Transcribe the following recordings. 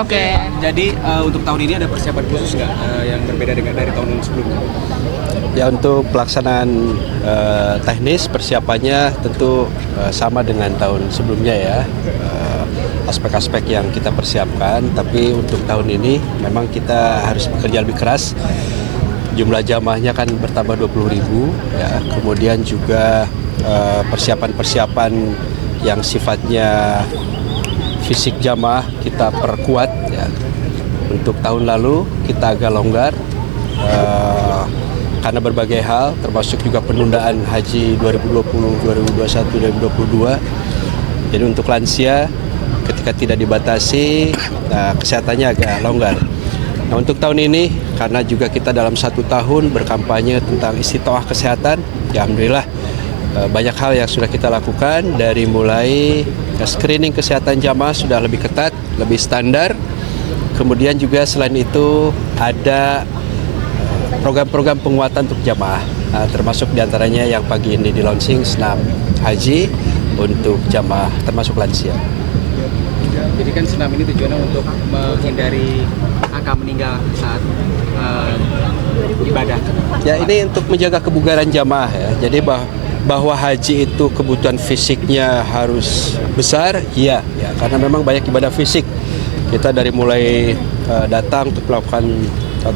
Oke. Jadi untuk tahun ini ada persiapan khusus nggak yang berbeda dengan dari tahun sebelumnya? Ya, untuk pelaksanaan teknis persiapannya tentu sama dengan tahun sebelumnya ya. Aspek-aspek yang kita persiapkan, tapi untuk tahun ini memang kita harus bekerja lebih keras. Jumlah jamaahnya kan bertambah 20.000 ya. Kemudian juga persiapan-persiapan yang sifatnya fisik jamaah kita perkuat ya. Untuk tahun lalu kita agak longgar karena berbagai hal, termasuk juga penundaan haji 2020, 2021, 2022. Jadi untuk lansia ketika tidak dibatasi, kesehatannya agak longgar. Nah, untuk tahun ini karena juga kita dalam 1 tahun berkampanye tentang istiqomah kesehatan, ya alhamdulillah banyak hal yang sudah kita lakukan, dari mulai screening kesehatan jamaah sudah lebih ketat, lebih standar. Kemudian juga selain itu ada program-program penguatan untuk jamaah, termasuk diantaranya yang pagi ini di launching senam haji untuk jamaah termasuk lansia. Jadi kan senam ini tujuannya untuk menghindari angka meninggal saat ibadah. Ya, ini untuk menjaga kebugaran jamaah ya. Jadi bahwa haji itu kebutuhan fisiknya harus besar, iya ya, karena memang banyak ibadah fisik. Kita dari mulai datang untuk melakukan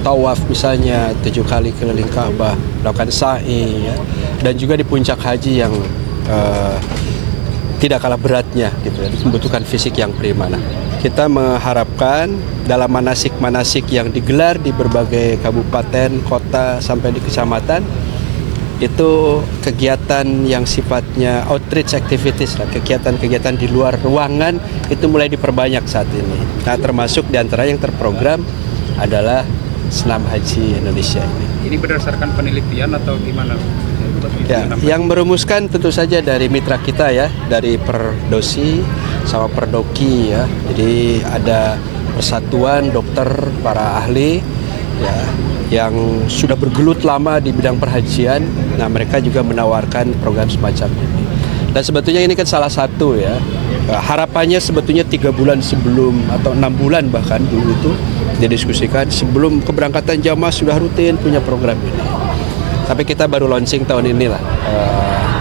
tawaf misalnya 7 kali keliling Ka'bah, melakukan sa'i ya, dan juga di puncak haji yang tidak kalah beratnya gitu ya, membutuhkan fisik yang prima. Nah, kita mengharapkan dalam manasik-manasik yang digelar di berbagai kabupaten, kota sampai di kecamatan, itu kegiatan yang sifatnya outreach activities, kegiatan-kegiatan di luar ruangan itu mulai diperbanyak saat ini. Nah, termasuk diantara yang terprogram adalah senam haji Indonesia ini. Ini berdasarkan penelitian atau gimana? Ya, yang merumuskan tentu saja dari mitra kita ya, dari Perdosi sama Perdoki ya. Jadi ada persatuan dokter para ahli ya yang sudah bergelut lama di bidang perhajian. Nah, mereka juga menawarkan program semacam ini. Dan sebetulnya ini kan salah satu ya. Harapannya sebetulnya 3 bulan sebelum atau 6 bulan bahkan dulu itu didiskusikan sebelum keberangkatan jamaah sudah rutin punya program ini. Tapi kita baru launching tahun inilah,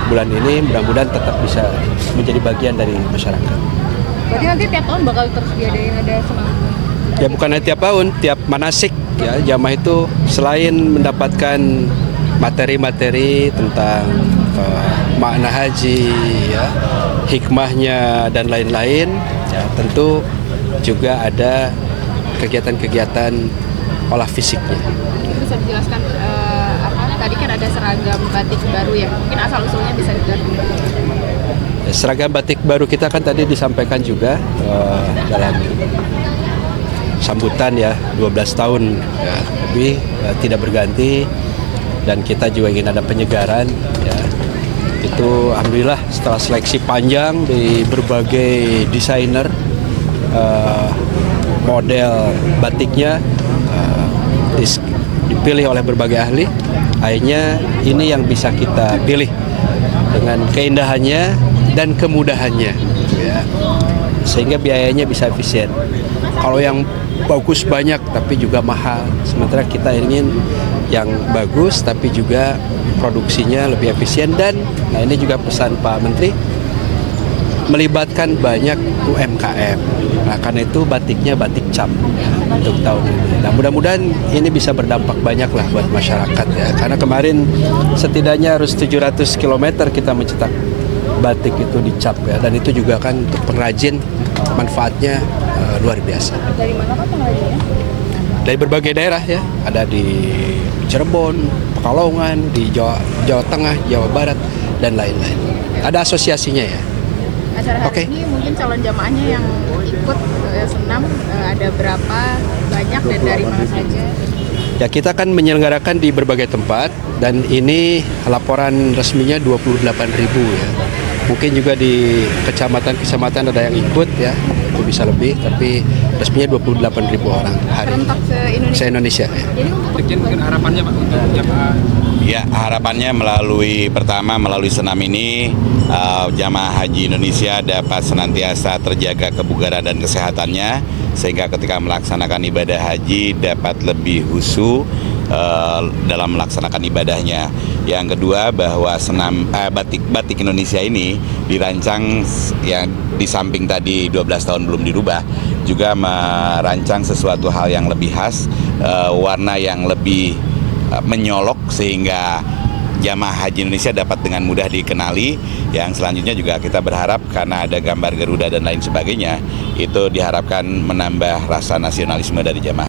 bulan ini mudah-mudahan tetap bisa menjadi bagian dari masyarakat. Berarti nanti tiap tahun bakal terus diadain ada senam? Ya, bukan hanya tiap tahun, tiap manasik ya, jamaah itu selain mendapatkan materi-materi tentang makna haji ya, hikmahnya dan lain-lain ya, tentu juga ada kegiatan-kegiatan olah fisiknya. Bisa dijelaskan tadi kan ada seragam batik baru ya, mungkin asal usulnya bisa dijelaskan. Seragam batik baru kita kan tadi disampaikan juga dalam sambutan ya, 12 tahun ya, lebih tidak berganti, dan kita juga ingin ada penyegaran ya. Itu alhamdulillah setelah seleksi panjang di berbagai desainer, model batiknya dipilih oleh berbagai ahli, akhirnya ini yang bisa kita pilih dengan keindahannya dan kemudahannya ya, sehingga biayanya bisa efisien. Kalau yang bagus banyak tapi juga mahal, sementara kita ingin yang bagus tapi juga produksinya lebih efisien. Dan nah, ini juga pesan Pak Menteri, melibatkan banyak UMKM. Nah, karena itu batiknya batik cap ya, untuk tahun ini. Nah, mudah-mudahan ini bisa berdampak banyak lah buat masyarakat ya. Karena kemarin setidaknya harus 700 km kita mencetak batik itu dicap ya. Dan itu juga kan untuk pengrajin manfaatnya luar biasa. Dari mana Pak pengrajinnya? Dari berbagai daerah ya. Ada di Cirebon, Pekalongan, di Jawa Tengah, Jawa Barat, dan lain-lain. Ada asosiasinya ya. Acara hari ini mungkin calon jamaahnya yang ikut senam ada berapa banyak dan dari mana saja? Ya, kita kan menyelenggarakan di berbagai tempat, dan ini laporan resminya 28.000 ya. Mungkin juga di kecamatan-kecamatan ada yang ikut ya. itu bisa lebih, tapi resminya 28.000 orang hari. Serentak se-Indonesia. Se-Indonesia. Ya. Jadi untuk Dirjen, mungkin harapannya Pak untuk jamaah. Ya, harapannya melalui senam ini jamaah haji Indonesia dapat senantiasa terjaga kebugaran dan kesehatannya, sehingga ketika melaksanakan ibadah haji dapat lebih khusyuk dalam melaksanakan ibadahnya. Yang kedua, bahwa batik Indonesia ini dirancang yang di samping tadi 12 tahun belum dirubah, juga merancang sesuatu hal yang lebih khas, warna yang lebih menyolok, sehingga jamaah haji Indonesia dapat dengan mudah dikenali. Yang selanjutnya juga kita berharap karena ada gambar Garuda dan lain sebagainya, itu diharapkan menambah rasa nasionalisme dari jamaah.